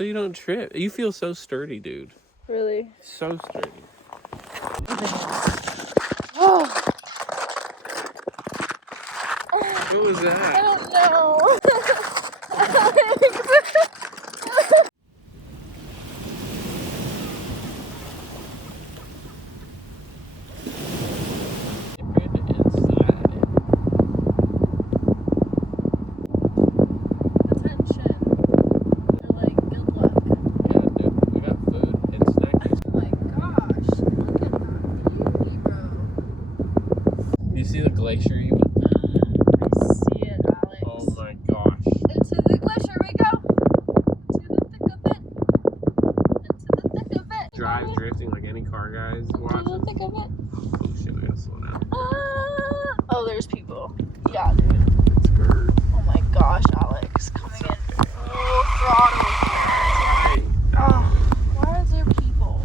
So you don't trip. You feel so sturdy, dude. Really? So sturdy. Oh. What was that? I don't know. You see the glacier you went? I see it, Alex. Oh my gosh. Into the glacier we go. To the thick of it. Into the thick of it. Drive drifting like any car guys watch. Into the thick of it. Oh shit, we gotta slow down. Oh, there's people. Yeah, dude. Oh my gosh, Alex. Coming in full throttle here. Oh, why is there people?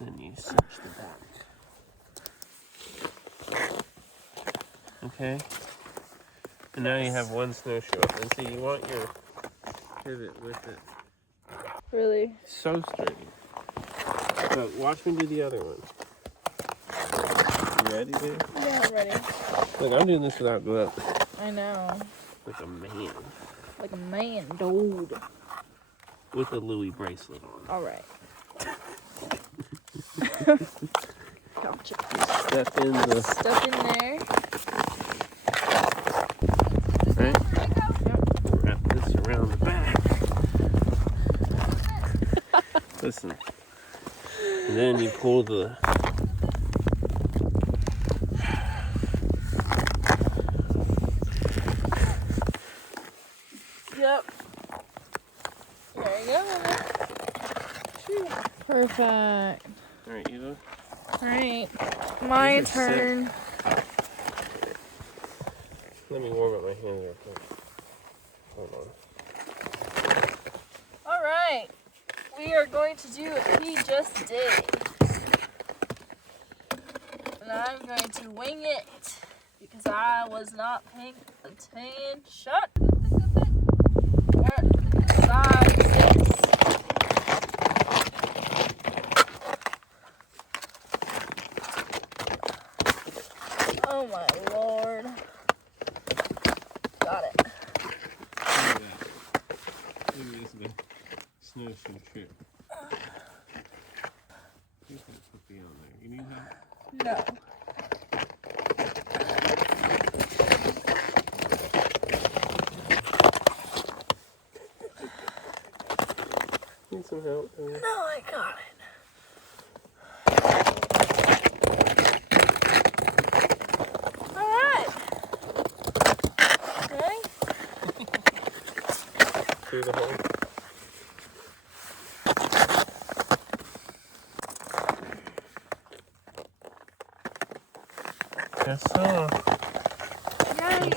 Then you search the back. Okay. And now you have one snowshoe up. And see, you want your pivot with it. Really? So sturdy. But watch me do the other one. You ready, dude? Yeah, I'm ready. Look, I'm doing this without gloves. I know. Like a man. Like a man, dude. With a Louis bracelet on. Alright. Gotcha. Step in the... Step in there. Right? Wrap this around the back. Listen. And then you pull the... Yep. There you go. Perfect. Alright, Eva. Alright. My turn. Let me warm up my hands real quick. Hold on. Alright. We are going to do what he just did. And I'm going to wing it because I was not paying attention. What size is this? Oh my lord. Got it. Look at this snowshoe trip. You can put the on there. You need help? No. Need some help? No, I got it. Alright. Okay. Through the hole. Yes, sir. Yay.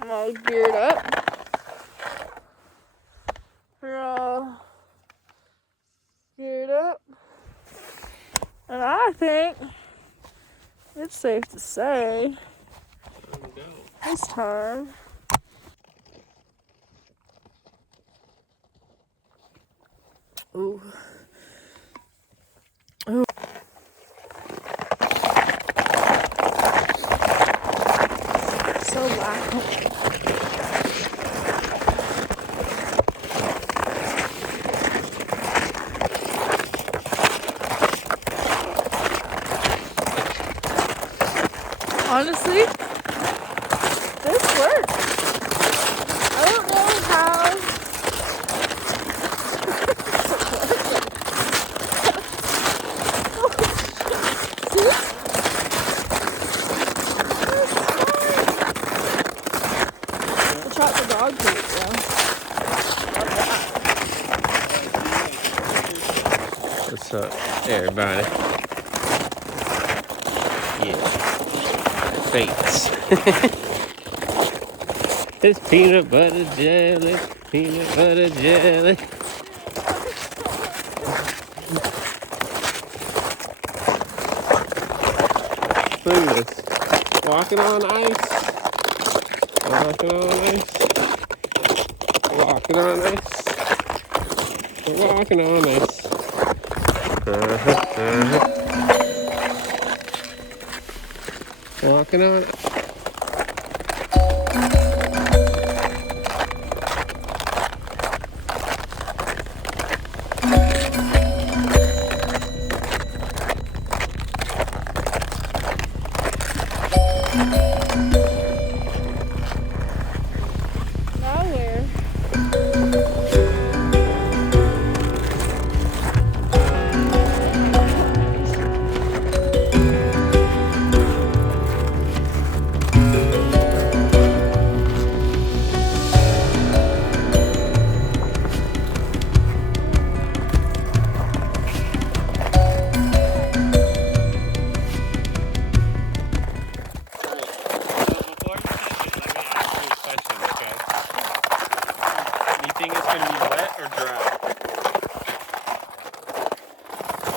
I'm all geared up. We're all geared up. And I think it's safe to say this time. Ooh. Ooh. So loud. Honestly, this works. I don't know how. See? We'll chop the dog poop, though. What's up, everybody? Yeah. Fates. It's peanut butter jelly. Peanut butter jelly. Look at this. Walking on ice. Walking on ice. Walking on ice. We're walking on ice. Walking on ice. Now where?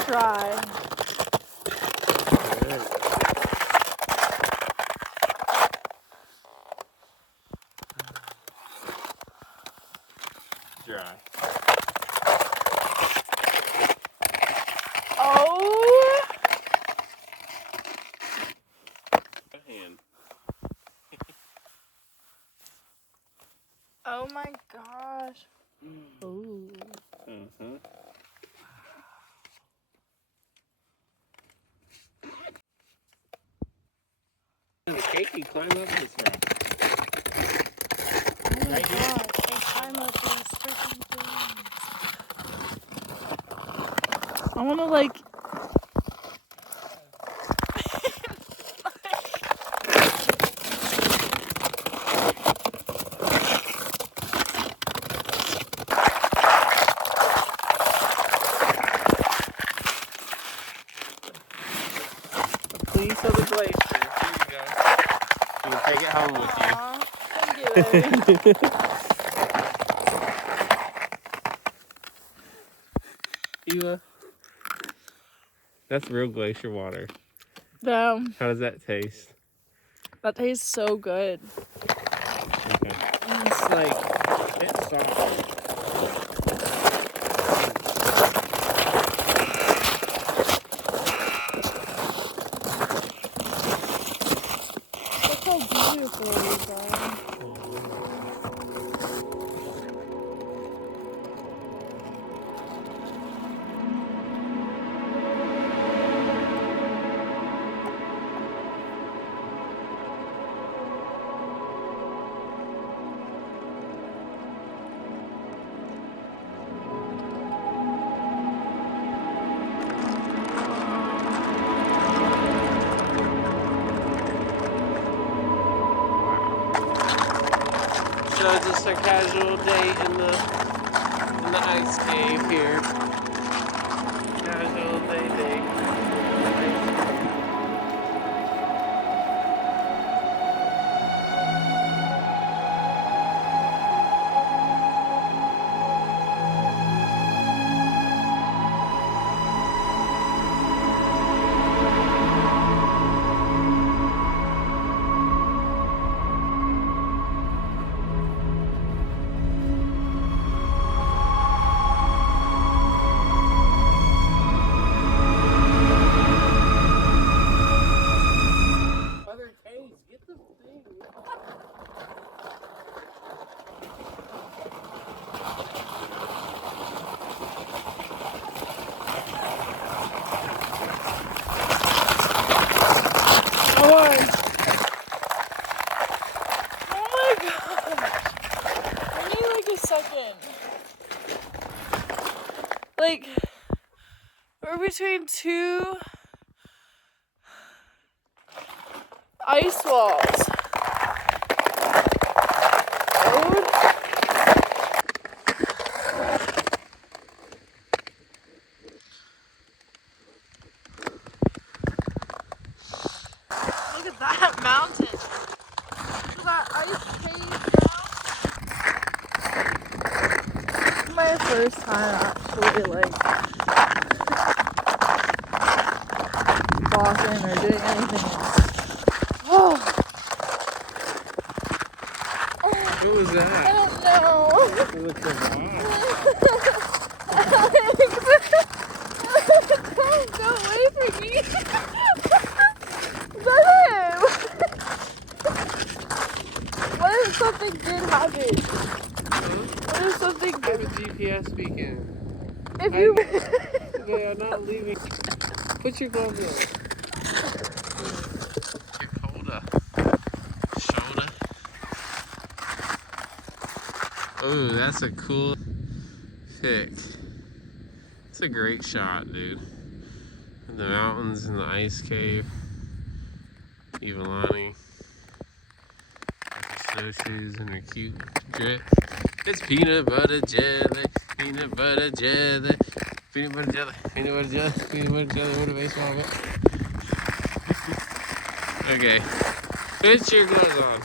Try. Dry. Oh. Hand. Oh my gosh. Ooh. Mm-hmm. The cake, you climb up this rock. Oh my gosh. I climb up these freaking things. I wanna like. Piece of the glacier. Here you go. You can take it home with you. Thank you, baby. Eva, that's real glacier water. Damn. How does that taste? That tastes so good. Okay. It's like, it's soft. Look how beautiful these are. So just a casual day in the ice cave here. Casual day. Other caves, get the thing. Oh my gosh. I need like a second. Like, we're between two ice walls. Dude. first time actually like walking or doing anything. Oh, What was I that? don't know. It looked like Don't go away from me. Let him. What if something did happen? What if something I have a did? GPS beacon. If you. Okay, I'm not leaving. Put your gloves on. Your shoulder. Shoulder. Oh, that's a cool pick. It's a great shot, dude. In the mountains and the ice cave. Evalani. With her snowshoes and her cute drip. It's peanut butter jelly. Peanut butter jelly. Peanut butter jelly. Peanut butter jelly. Peanut butter jelly. What a baseball bat. Okay. Put your gloves on.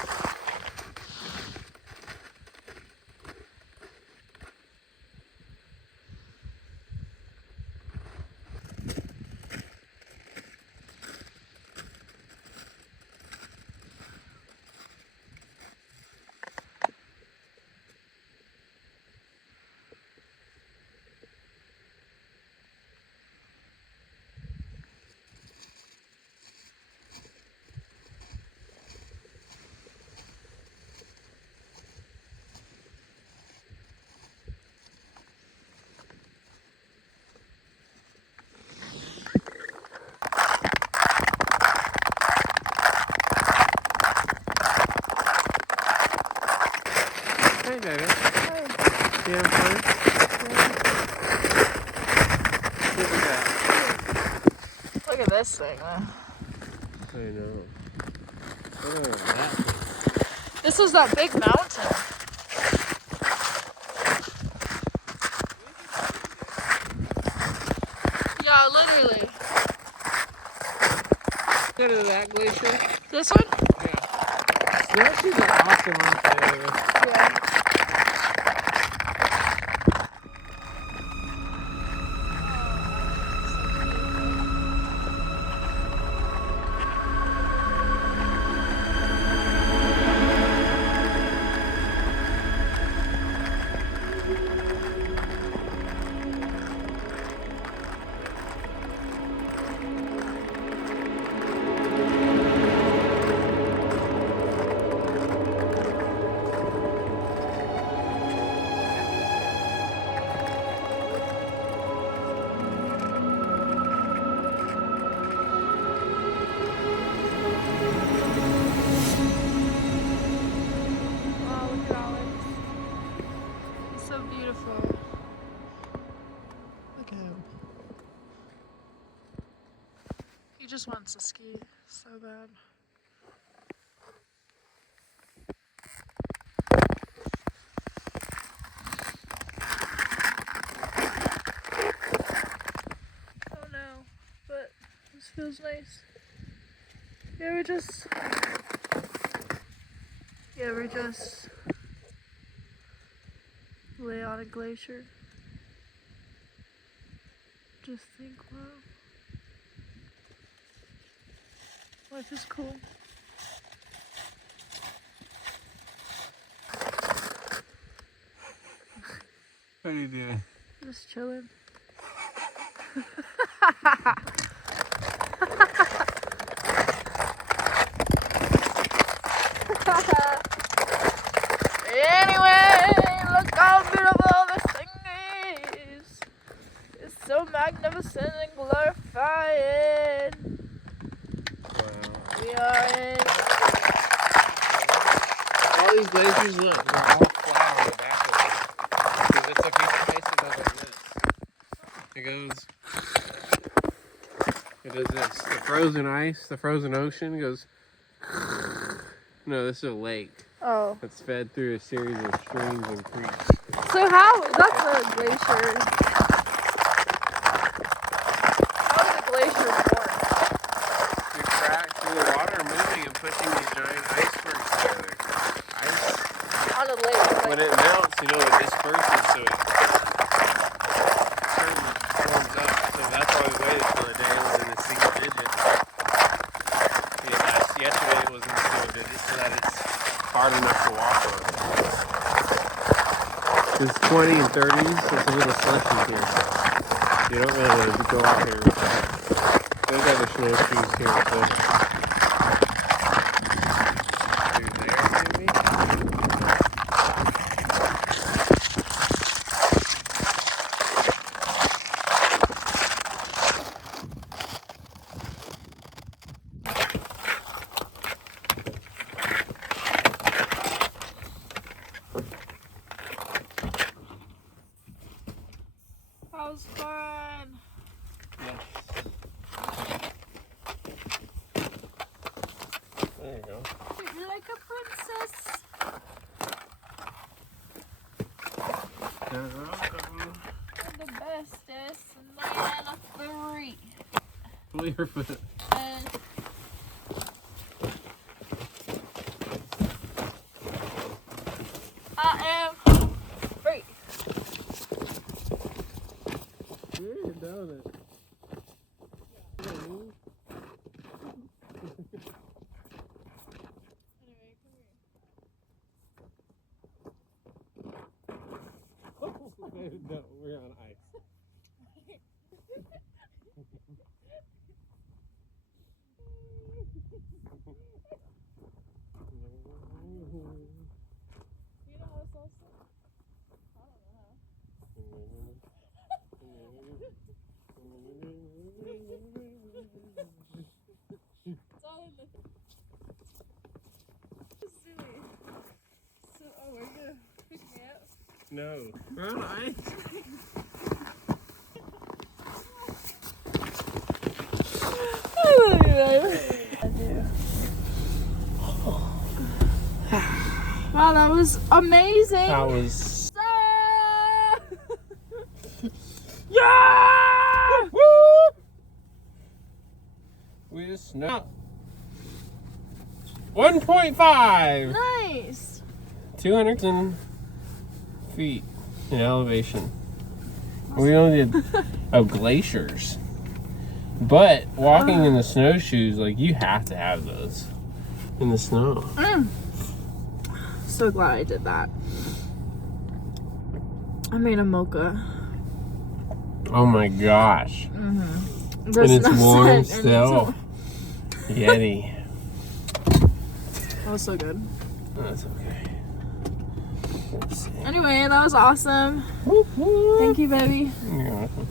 Hey, baby. You having fun? Look at that. Look at this thing, man. I know. Look at that. This is that big mountain. Yeah, literally. Go to that glacier. This one? Yeah. Snowshoes are awesome, aren't they? Yeah. Wow, look at Alex. He's so beautiful. Look at him. He just wants to ski so bad. Oh no, but this feels nice. You ever just lay on a glacier? Just think, wow, life is cool. What are you doing? Just chilling. Anyway, look how beautiful this thing is. It's so magnificent and glorifying. Wow. We are in. All these glaciers, look, they're all flat on the back of it. Because it's a piece of ice that goes like this. It does this. The frozen ice, the frozen ocean goes. No, this is a lake. Oh. That's fed through a series of streams and creeks. So how? That's a glacier. How is a glacier formed? You crack through the water moving and pushing these giant icebergs together. Ice, On a lake. when it melts, it disperses, so it It's 20 and 30s. It's a little slushy here. You don't really want to go out here with that. Those other snowshoes here, so. Through there, maybe? That was fun. Yes. There you go. Treat me like a princess. You're welcome. You're the bestest man of three. Pull your foot. And I am free. You're down it. No, we're on ice. You know what's also? I don't know how. It's all in the. Silly. So, oh, we're gonna pick me up. No, we're on ice. I love you, babe. I do. Wow, that was amazing. That was. Yeah! Woo! We just snuck 1.5. Nice. 200 feet in elevation. We only did glaciers. But walking in the snowshoes, like, you have to have those in the snow. So glad I did that. I made a mocha. Oh my gosh. And And it's warm still. Yeti. That was so good. That's okay. Let's see. Anyway, that was awesome. Whoop, whoop. Thank you, baby. You're welcome.